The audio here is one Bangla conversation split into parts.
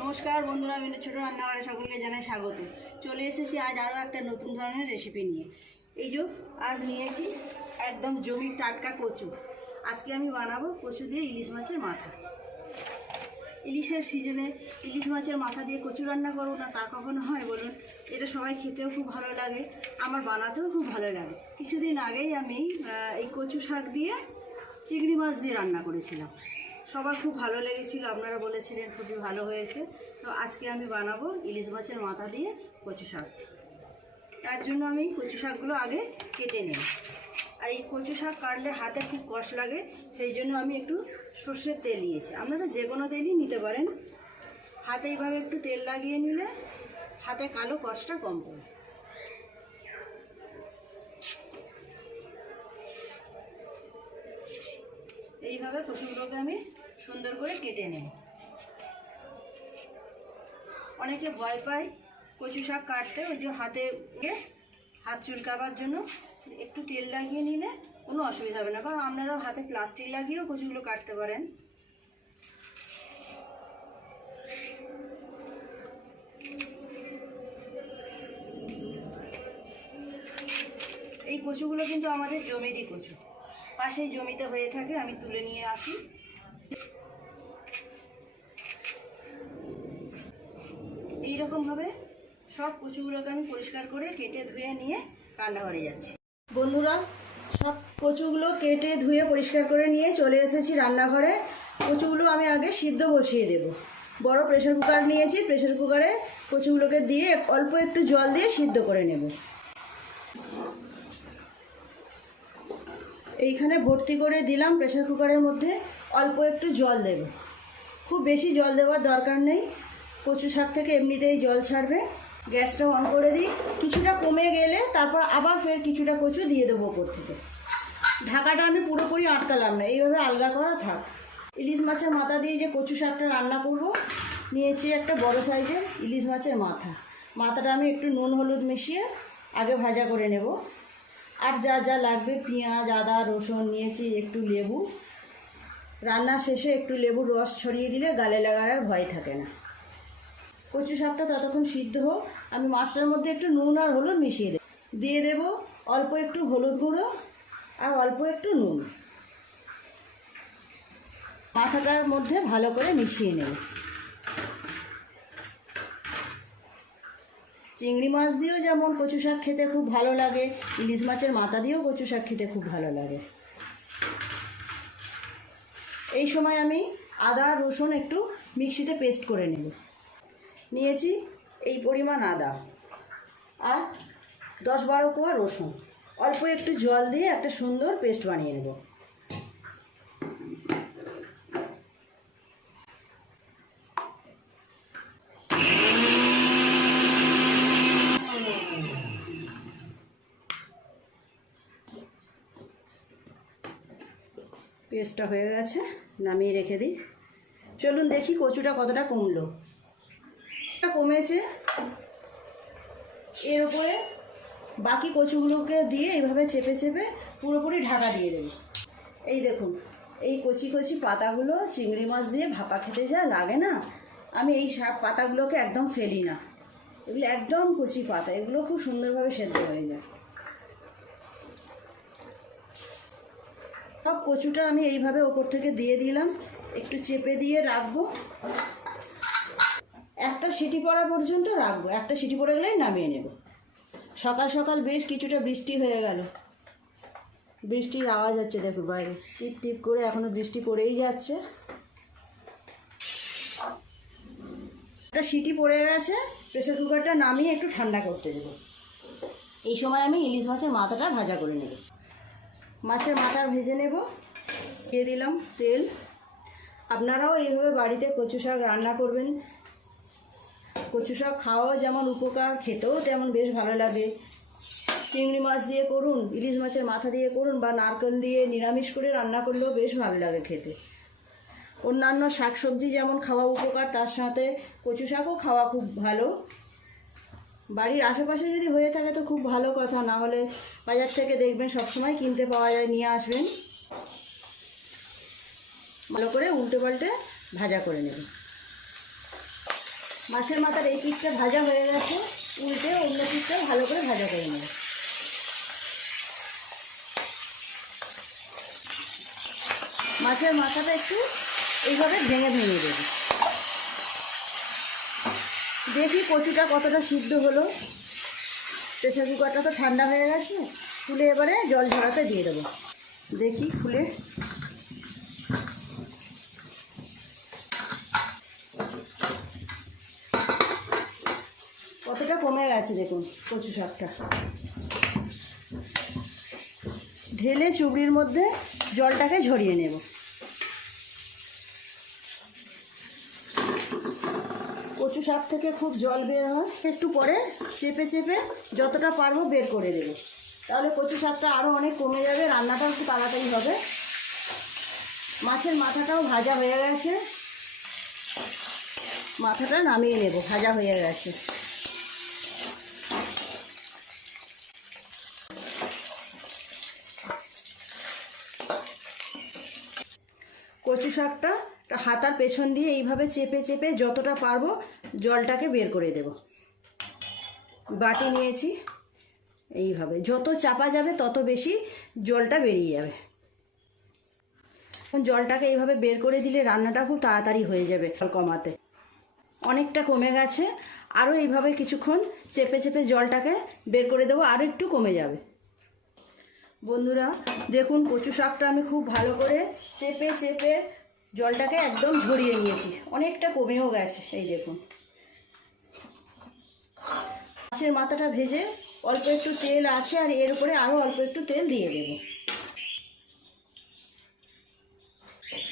নমস্কার বন্ধুরা, আমি ছোট রান্নাঘরে সকলকে জানাই স্বাগত। চলে এসেছি আজ আরও একটা নতুন ধরনের রেসিপি নিয়ে। এই যে আজ নিয়েছি একদম জমির টাটকা কচু। আজকে আমি বানাবো কচু দিয়ে ইলিশ মাছের মাথা। ইলিশের সিজনে ইলিশ মাছের মাথা দিয়ে কচু রান্না করবো না তা কখনো হয় বলুন? এটা সবাই খেতেও খুব ভালো লাগে, আমার বানাতেও খুব ভালো লাগে। কিছুদিন আগেই আমি এই কচু শাক দিয়ে চিংড়ি মাছ দিয়ে রান্না করেছিলাম, সবার খুব ভালো লেগেছিল, আপনারা বলেছিলেন খুবই ভালো হয়েছে। তো আজকে আমি বানাবো ইলিশ মাছের মাথা দিয়ে কচু শাক। তার জন্য আমি কচু শাকগুলো আগে কেটে নিই। আর এই কচু শাক কাটলে হাতে খুব কষ্ট লাগে, সেই জন্য আমি একটু সর্ষের তেল নিয়েছি। আপনারা যে কোনো তেলই নিতে পারেন। হাতে এইভাবে একটু তেল লাগিয়ে নিলে হাতে কালো কষ্টটা কম পড়ে। এইভাবে কচুগুলোকে আমি সুন্দর করে কেটে নেব। অনেকে ভয় পায় কচু শাক কাটতে, ওই যে হাত চুলকাবার জন্য একটু তেল লাগিয়ে নিলে কোনো অসুবিধা হবে না, বা আপনারাও হাতে প্লাস্টিক লাগিয়েও কচুগুলো কাটতে পারেন। এই কচুগুলো কিন্তু আমাদের জমিরই কচু, পাশেই জমিতে হয়ে থাকে, আমি তুলে নিয়ে আসি। এইরকমভাবে সব কচুগুলোকে আমি পরিষ্কার করে কেটে ধুয়ে নিয়ে রান্নাঘরে যাচ্ছি। বন্ধুরা, সব কচুগুলো কেটে ধুয়ে পরিষ্কার করে নিয়ে চলে এসেছি রান্নাঘরে। কচুগুলো আমি আগে সিদ্ধ বসিয়ে দেব। বড় প্রেসার কুকার নিয়েছি, প্রেসার কুকারে কচুগুলোকে দিয়ে অল্প একটু জল দিয়ে সিদ্ধ করে নেব। এইখানে ভর্তি করে দিলাম প্রেসার কুকারের মধ্যে, অল্প একটু জল দেব। খুব বেশি জল দেওয়ার দরকার নেই, কচু শাক থেকে এমনিতেই জল ছাড়বে। গ্যাসটা অন করে দিই, কিছুটা কমে গেলে তারপর আবার ফের কিছুটা কচু দিয়ে দেবো ওপর থেকে। ঢাকাটা আমি পুরোপুরি আটকালাম না, এইভাবে আলগা করা থাক। ইলিশ মাছের মাথা দিয়ে যে কচু শাকটা রান্না করব, নিয়েছি একটা বড় সাইজের ইলিশ মাছের মাথা। মাথাটা আমি একটু নুন হলুদ মিশিয়ে আগে ভাজা করে নেব। আর যা যা লাগবে, পেঁয়াজ, আদা, রসুন নিয়েছি, একটু লেবু। রান্না শেষে একটু লেবুর রস ছড়িয়ে দিলে গালে লাগার আর ভয় থাকে না। কচু শাকটা ততক্ষণ সিদ্ধ হোক, আমি মাছটার মধ্যে একটু নুন আর হলুদ মিশিয়ে দিয়ে দেব। অল্প একটু হলুদ গুঁড়ো আর অল্প একটু নুন মাথাটার মধ্যে ভালো করে মিশিয়ে নেব। চিংড়ি মাছ দিয়েও যেমন কচু শাক খেতে খুব ভালো লাগে, ইলিশ মাছের মাথা দিয়েও কচু শাক খেতে খুব ভালো লাগে। এই সময় আমি আদা রসুন একটু মিক্সিতে পেস্ট করে নেব। নিয়েছি এই পরিমাণ আদা আর 10-12 কোয়া রসুন, অল্প একটু জল দিয়ে একটা সুন্দর পেস্ট বানিয়ে নেব। পেস্টটা হয়ে গেছে, নামিয়ে রেখে দিই। চলুন দেখি কচুটা কতটা কমলো। কমেছে। এর উপরে বাকি কচুগুলোকে দিয়ে এইভাবে চেপে চেপে পুরোপুরি ঢাকা দিয়ে দেব। এই দেখুন, এই কচি কচি পাতাগুলো চিংড়ি মাছ দিয়ে ভাপা খেতে যা লাগে না, আমি এই পাতাগুলোকে একদম ফেলি না। এগুলো একদম কচি পাতা, এগুলো খুব সুন্দরভাবে সেদ্ধ হয়ে যায়। সব কচুটা আমি এইভাবে ওপর থেকে দিয়ে দিলাম, একটু চেপে দিয়ে রাখবো। একটা সিটি পড়া পর্যন্ত রাখবো, একটা সিটি পড়ে গেলেই নামিয়ে নেব। সকাল সকাল বেশ কিছুটা বৃষ্টি হয়ে গেল, বৃষ্টির আওয়াজ হচ্ছে দেখুন বাইরে, টিপ টিপ করে এখনো বৃষ্টি পড়েই যাচ্ছে। একটা সিটি পড়ে গেছে, প্রেসার কুকারটা নামিয়ে একটু ঠান্ডা করতে দেবো। এই সময় আমি ইলিশ মাছের মাথাটা ভাজা করে নেব। মাছের মাথা ভেজে নেব। দিয়ে দিলাম তেল। আপনারাও এইভাবে বাড়িতে কচু শাক রান্না করবেন। কচু শাক খাওয়াও যেমন উপকার, খেতেও তেমন বেশ ভালো লাগে। চিংড়ি মাছ দিয়ে করুন, ইলিশ মাছের মাথা দিয়ে করুন, বা নারকেল দিয়ে নিরামিষ করে রান্না করলেও বেশ ভালো লাগে খেতে। অন্যান্য শাকসবজি যেমন খাওয়া উপকার, তার সাথে কচু শাকও খাওয়া খুব ভালো। বাড়ির আশেপাশে যদি হয়ে থাকে তো খুব ভালো কথা, না হলে বাজার থেকে দেখবেন সবসময় কিনতে পাওয়া যায়, নিয়ে আসবেন। ভালো করে উল্টে পাল্টে ভাজা করে নেবেন। মাছের মাথার এই পিসটা ভাজা হয়ে গেছে, উল্টে অন্য পিসটা ভালো করে ভাজা করে নেব। মাছের মাথাটা একটু এইভাবে ভেঙে ভেঙে দেব। দেখি কচুটা কতটা সিদ্ধ হলো। প্রেসার কুকারটা তো ঠান্ডা হয়ে গেছে, খুলে এবারে জল ঝরাতে দিয়ে দেবো। দেখি খুলে কতটা কমে গেছে দেখুন কচু শাকটা। ঢেলে চুবড়ির মধ্যে জলটাকে ঝরিয়ে নেব। কচু শাক থেকে খুব জল বের হয়, একটু পরে চেপে চেপে যতটা পারবো বের করে দেবো, তাহলে কচু শাকটা আরও অনেক কমে যাবে, রান্নাটাও একটু তাড়াতাড়ি হবে। মাছের মাথাটাও ভাজা হয়ে গেছে, মাথাটা নামিয়ে নেব, ভাজা হয়ে গেছে। কচু শাকটা হাতার পেছন দিয়ে এইভাবে চেপে চেপে যতটা পারবো জলটাকে বের করে দেব। বাটি নিয়েছি, এইভাবে যত চাপা যাবে তত বেশি জলটা বেরিয়ে যাবে। জলটাকে এইভাবে বের করে দিলে রান্নাটা খুব তাড়াতাড়ি হয়ে যাবে। জল কমাতে অনেকটা কমে গেছে, আরও এইভাবে কিছুক্ষণ চেপে চেপে জলটাকে বের করে দেবো, আরও একটু কমে যাবে। বন্ধুরা দেখুন কচু শাকটা আমি খুব ভালো করে চেপে চেপে জলটাকে একদম ঝরিয়ে নিয়েছি, অনেকটা কমেও গেছে। এই দেখুন মাছের মাথাটা ভেজে অল্প একটু তেল আছে, আর এর উপরে আরও অল্প একটু তেল দিয়ে দেব।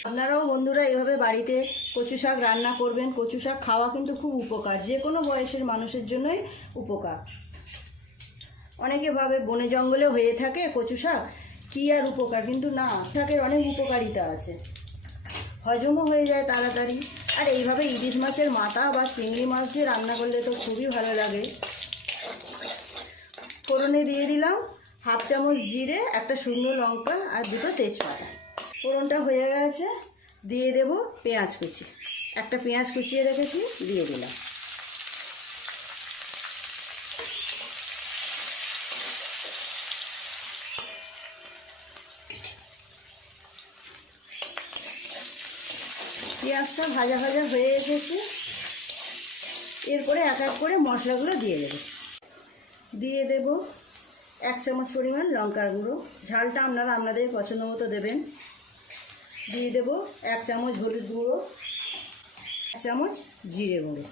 আপনারাও বন্ধুরা এভাবে বাড়িতে কচু শাক রান্না করবেন। কচু শাক খাওয়া কিন্তু খুব উপকার, যে কোনো বয়সের মানুষের জন্যই উপকার। অনেকে ভাবে বনে জঙ্গলে হয়ে থাকে কচু শাক, কী আর উপকার, কিন্তু না, শাকের অনেক উপকারিতা আছে, হজমও হয়ে যায় তাড়াতাড়ি। আর এইভাবে ইলিশ মাছের মাথা বা চিংড়ি মাছ দিয়ে রান্না করলে তো খুবই ভালো লাগে। ফোড়নে দিয়ে দিলাম 1/2 চামচ জিরে, একটা শুকনো লঙ্কা আর 2টো তেজপাতা। ফোড়নটা হয়ে গেছে, দিয়ে দেব পেঁয়াজ কুচি। একটা পেঁয়াজ কুচিয়ে রেখেছি, দিয়ে দিলাম। পেঁয়াজটা ভাজা ভাজা হয়ে এসেছে, এরপরে এক এক করে মশলাগুলো দিয়ে দেব। দিয়ে দেব 1 চামচ পরিমাণ লঙ্কার গুঁড়ো, ঝালটা আপনারা আপনাদের পছন্দ মতো দেবেন। দিয়ে দেব 1 চামচ হলুদ গুঁড়ো, 1 চামচ জিরে গুঁড়ো,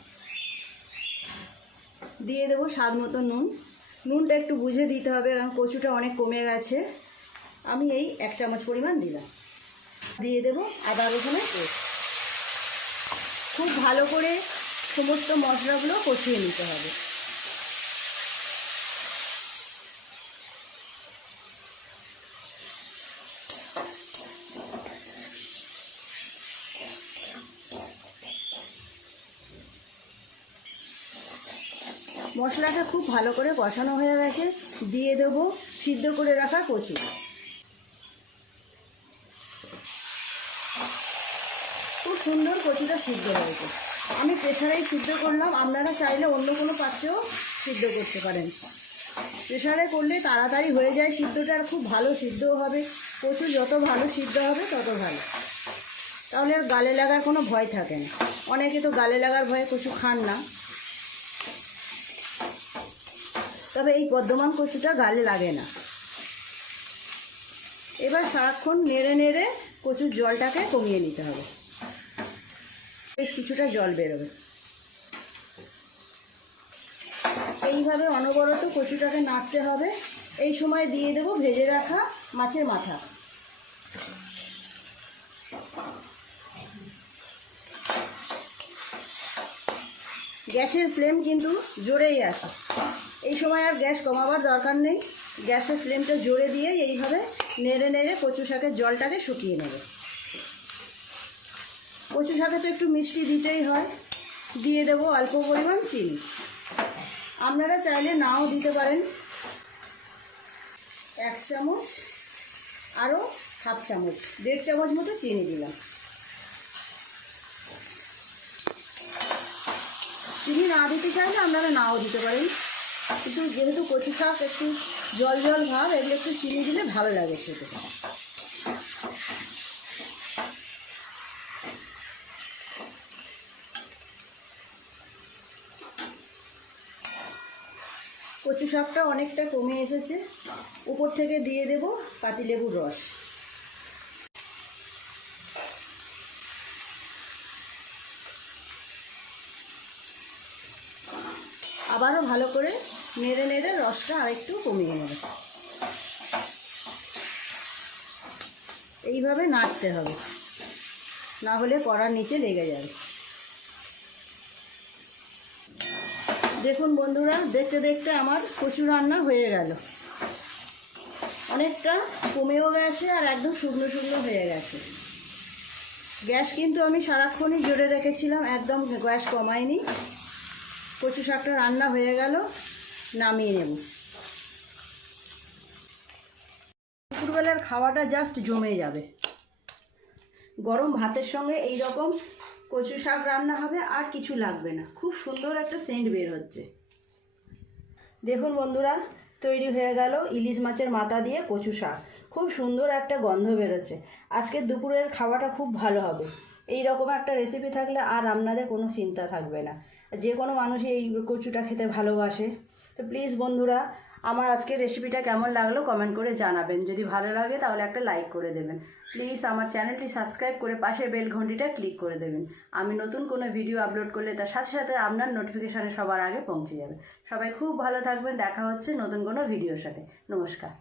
দিয়ে দেব স্বাদ মতো নুন। নুনটা একটু বুঝে দিতে হবে, কারণ কচুটা অনেক কমে গেছে। আমি এই 1 চামচ পরিমাণ দিলাম। দিয়ে দেব আদা রসুনের পেস্ট। খুব ভালো করে সমস্ত মশলাগুলো কষিয়ে নিতে হবে। মশলাটা খুব ভালো করে কষানো হয়ে গেছে, দিয়ে দেবো সিদ্ধ করে রাখা কচু। খুব সুন্দর কচুটা সিদ্ধ হয়েছে। আমি প্রেসারেই সিদ্ধ করলাম, আপনারা চাইলে অন্য কোনো পাত্রেও সিদ্ধ করতে পারেন। প্রেসারে করলে তাড়াতাড়ি হয়ে যায় সিদ্ধটা, আর খুব ভালো সিদ্ধও হবে। কচু যত ভালো সিদ্ধ হবে তত ভালো, তাহলে আর গালে লাগার কোনো ভয় থাকে না। অনেকে তো গালে লাগার ভয়ে কচু খান না, তবে এই বর্ধমান কচুটা গালে লাগে না। এবার সারাক্ষণ নেড়ে নেড়ে কচুর জলটাকে কমিয়ে নিতে হবে, বেশ কিছুটা জল বেরোবে। এইভাবে অনবরত কচুটাকে নাড়তে হবে। এই সময় দিয়ে দেব ভেজে রাখা মাছের মাথা। গ্যাসের ফ্লেম কিন্তু জোরেই আছে, এই সময় আর গ্যাস কমাবার দরকার নেই। গ্যাসের ফ্লেমটা জোরে দিয়ে এইভাবে নেড়ে নেড়ে কচু শাকের জলটাকে শুকিয়ে নেবে। কচু শাকে তো একটু মিষ্টি দিতেই হয়। দিয়ে দেব অল্প পরিমাণ চিনি, আপনারা চাইলে নাও দিতে পারেন। 1 চামচ, আরও 1/2 চামচ, 1.5 চামচ মতো চিনি দিলাম। চিনি না দিতে চাইলে আপনারা নাও দিতে পারেন, কিন্তু যেহেতু কচু শাক একটু জল জল ভাব, এগুলো একটু চিনি দিলে ভালো লাগে খেতে। কচু শাকটা অনেকটা কমে এসেছে, উপর থেকে দিয়ে দেব পাতিলেবুর রস। আবারও ভালো করে নেড়ে নেড়ে রসটা আরেকটু কমিয়ে নেব। এইভাবে নাড়তে হবে, না হলে কড়ার নিচে লেগে যাবে। দেখুন বন্ধুরা, দেখতে দেখতে আমার কচু রান্না হয়ে গেল। অনেকটা কমেও গেছে আর একদম শুকনো শুকনো হয়ে গেছে। গ্যাস কিন্তু আমি সারাক্ষণই জোরে রেখেছিলাম, একদম গ্যাস কমাইনি। কচু শাকটা রান্না হয়ে গেল, নামিয়ে নেব। দুপুরবেলার খাওয়াটা জাস্ট জমে যাবে। গরম ভাতের সঙ্গে এই রকম কচু শাক রান্না হবে, আর কিছু লাগবে না। খুব সুন্দর একটা সেন্ট বের হচ্ছে। দেখুন বন্ধুরা, তৈরি হয়ে গেল ইলিশ মাছের মাথা দিয়ে কচু শাক। খুব সুন্দর একটা গন্ধ বেরোচ্ছে। আজকের দুপুরের খাওয়াটা খুব ভালো হবে। এই রকম একটা রেসিপি থাকলে আর আপনাদের কোনো চিন্তা থাকবে না। যে কোনো মানুষই এই কচুটা খেতে ভালোবাসে। তো প্লিজ বন্ধুরা, আমার আজকের রেসিপিটা কেমন লাগলো কমেন্ট করে জানাবেন। যদি ভালো লাগে তাহলে একটা লাইক করে দেবেন। প্লিজ আমার চ্যানেলটি সাবস্ক্রাইব করে পাশে বেল ঘন্টিটা ক্লিক করে দেবেন। আমি নতুন কোনো ভিডিও আপলোড করলে তার সাথে সাথে আপনার নোটিফিকেশানে সবার আগে পৌঁছে যাবে। সবাই খুব ভালো থাকবেন। দেখা হচ্ছে নতুন কোনো ভিডিওর সাথে। নমস্কার।